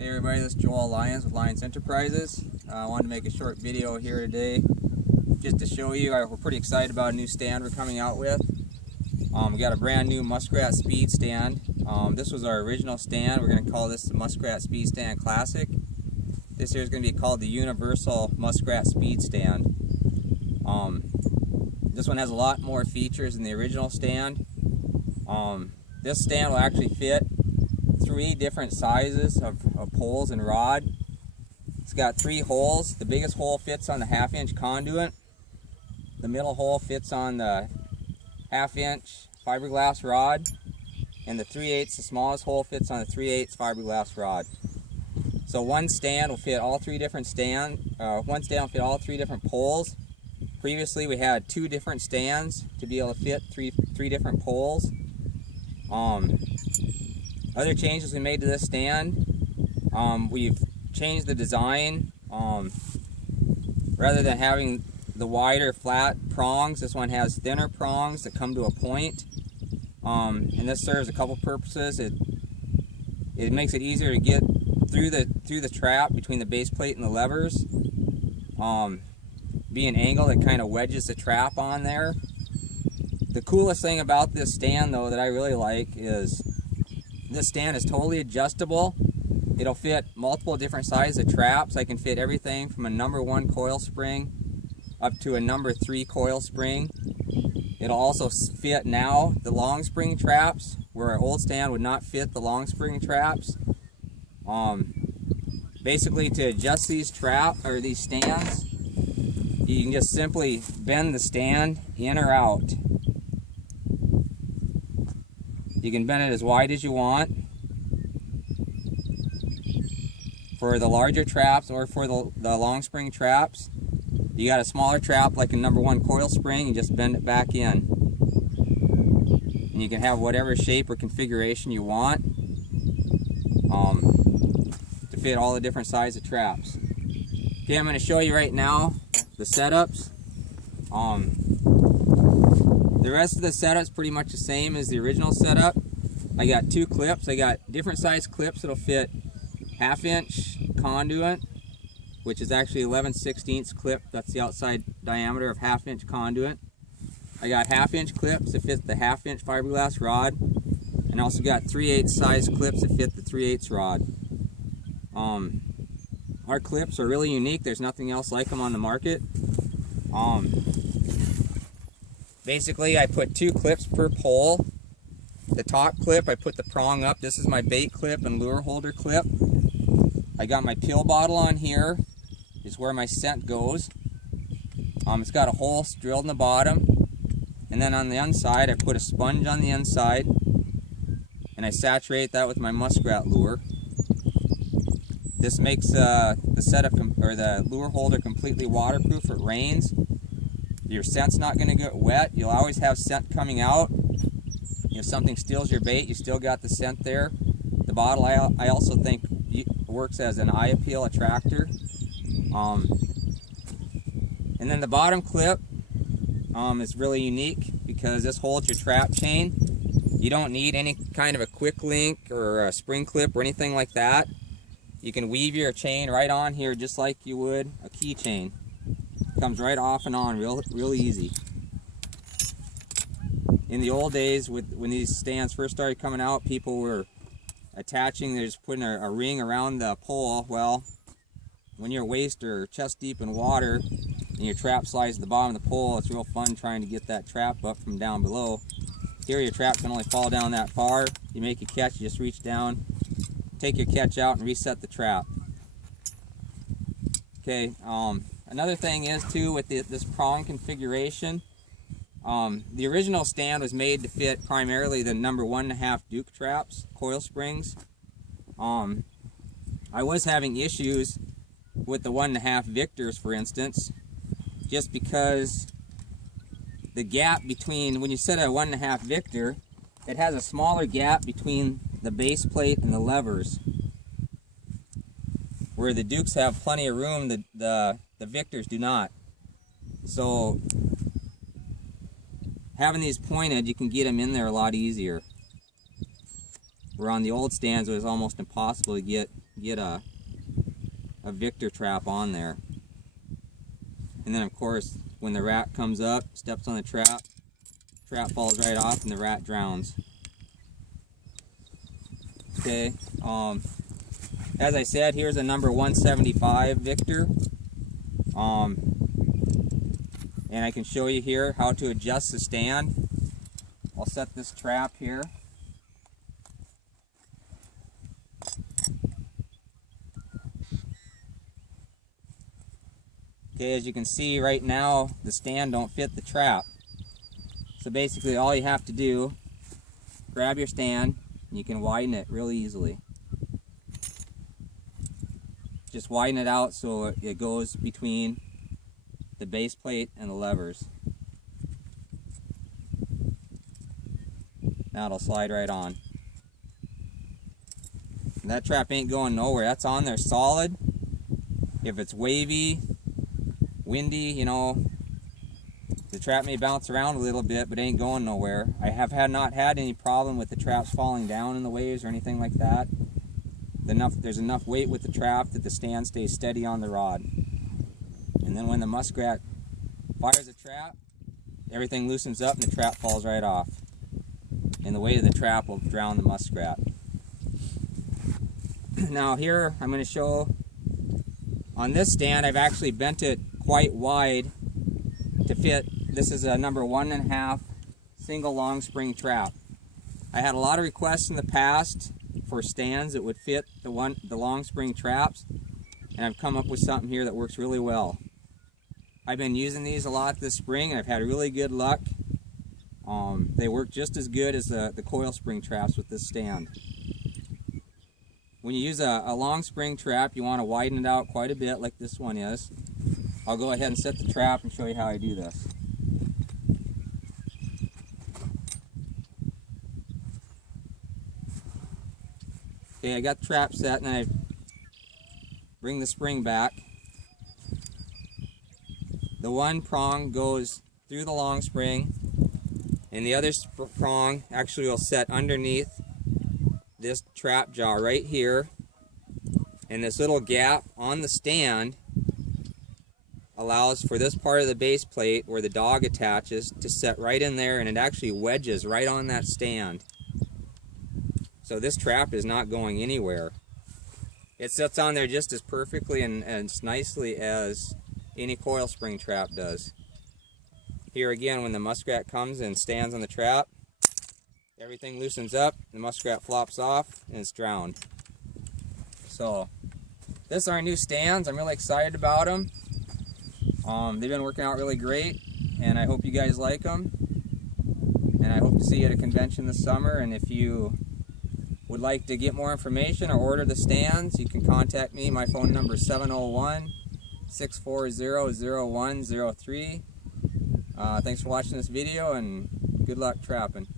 Hey everybody, this is Lyons with Lyons Enterprises. I wanted to make a short video here today just to show you we're pretty excited about a new stand we're coming out with. We got a brand new Muskrat speed stand. This was our original stand. We're going to call this the Muskrat Speed Stand Classic. This here is going to be called the Universal Muskrat Speed Stand. This one has a lot more features than the original stand. This stand will actually fit 3 different sizes of poles and rod. It's got 3 holes. The biggest hole fits on the 1/2-inch conduit. The middle hole fits on the 1/2-inch fiberglass rod, and the 3/8, the smallest hole, fits on the 3/8 fiberglass rod. So one stand will fit all 3 different one stand will fit all 3 different poles. Previously we had 2 different stands to be able to fit three different poles. Other changes we made to this stand, we've changed the design. Rather than having the wider flat prongs, this one has thinner prongs that come to a point. And this serves a couple purposes. It makes it easier to get through the trap between the base plate and the levers. Being angled, it kind of wedges the trap on there. The coolest thing about this stand, though, that I really like is this stand is totally adjustable. It'll fit multiple different sizes of traps. I can fit everything from a number 1 coil spring up to a number 3 coil spring. It'll also fit now the long spring traps, where our old stand would not fit the long spring traps. Basically, to adjust these stands, you can just simply bend the stand in or out. You can bend it as wide as you want for the larger traps, or for the long spring traps. You got a smaller trap like a number 1 coil spring, you just bend it back in. And you can have whatever shape or configuration you want to fit all the different sizes of traps. Okay, I'm going to show you right now the setups. The rest of the setup's pretty much the same as the original setup. I got 2 clips. I got different size clips that'll fit 1/2-inch conduit, which is actually 11/16 clip. That's the outside diameter of 1/2-inch conduit. I got 1/2-inch clips that fit the 1/2-inch fiberglass rod, and also got 3/8 size clips that fit the 3/8 rod. Our clips are really unique. There's nothing else like them on the market. Basically, I put 2 clips per pole. The top clip, I put the prong up. This is my bait clip and lure holder clip. I got my pill bottle on here. Is where my scent goes. It's got a hole drilled in the bottom. And then on the inside, I put a sponge on the inside. And I saturate that with my Muskrat lure. This makes the setup, or the lure holder, completely waterproof if it rains. Your scent's not going to get wet. You'll always have scent coming out. If something steals your bait, you still got the scent there. The bottle, I also think, works as an eye appeal attractor. And then the bottom clip is really unique because this holds your trap chain. You don't need any kind of a quick link or a spring clip or anything like that. You can weave your chain right on here just like you would a keychain. Comes right off and on real easy. In the old days, when these stands first started coming out, people were attaching, they're just putting a ring around the pole. Well, when you're waist or chest deep in water and your trap slides to the bottom of the pole, it's real fun trying to get that trap up from down below. Here your trap can only fall down that far. You make a catch, you just reach down, take your catch out, and reset the trap. Okay, another thing is too, with this prong configuration, the original stand was made to fit primarily the number 1.5 Duke traps, coil springs. I was having issues with the 1.5 Victors, for instance, just because the gap between, when you set a 1.5 Victor, it has a smaller gap between the base plate and the levers. Where the Dukes have plenty of room, the Victors do not. So having these pointed, you can get them in there a lot easier. Where on the old stands it was almost impossible to get get a Victor trap on there. And then of course when the rat comes up, steps on the trap falls right off and the rat drowns. Okay, as I said, here's a number 175 Victor. And I can show you here how to adjust the stand. I'll set this trap here. Okay, as you can see right now, the stand don't fit the trap. So basically all you have to do, grab your stand, and you can widen it really easily. Just widen it out so it goes between the base plate and the levers. Now it'll slide right on. And that trap ain't going nowhere. That's on there solid. If it's wavy, windy, you know, the trap may bounce around a little bit, but it ain't going nowhere. I have not had any problem with the traps falling down in the waves or anything like that. There's enough weight with the trap that the stand stays steady on the rod. And then when the muskrat fires a trap, everything loosens up and the trap falls right off. And the weight of the trap will drown the muskrat. Now here I'm going to show, on this stand I've actually bent it quite wide to fit. This is a number 1.5 single long spring trap. I had a lot of requests in the past for stands that would fit the long spring traps, and I've come up with something here that works really well. I've been using these a lot this spring and I've had really good luck. They work just as good as the coil spring traps with this stand. When you use a long spring trap, you want to widen it out quite a bit like this one is. I'll go ahead and set the trap and show you how I do this. Okay, I got the trap set, and then I bring the spring back. The one prong goes through the long spring, and the other prong actually will set underneath this trap jaw right here. And this little gap on the stand allows for this part of the base plate where the dog attaches to set right in there, and it actually wedges right on that stand. So this trap is not going anywhere. It sits on there just as perfectly and as nicely as any coil spring trap does. Here again, when the muskrat comes and stands on the trap, everything loosens up, the muskrat flops off, and it's drowned. So this is our new stands. I'm really excited about them. They've been working out really great, and I hope you guys like them. And I hope to see you at a convention this summer. And if you would like to get more information or order the stands, you can contact me. My phone number is 701-640-0103. Thanks for watching this video, and good luck trapping.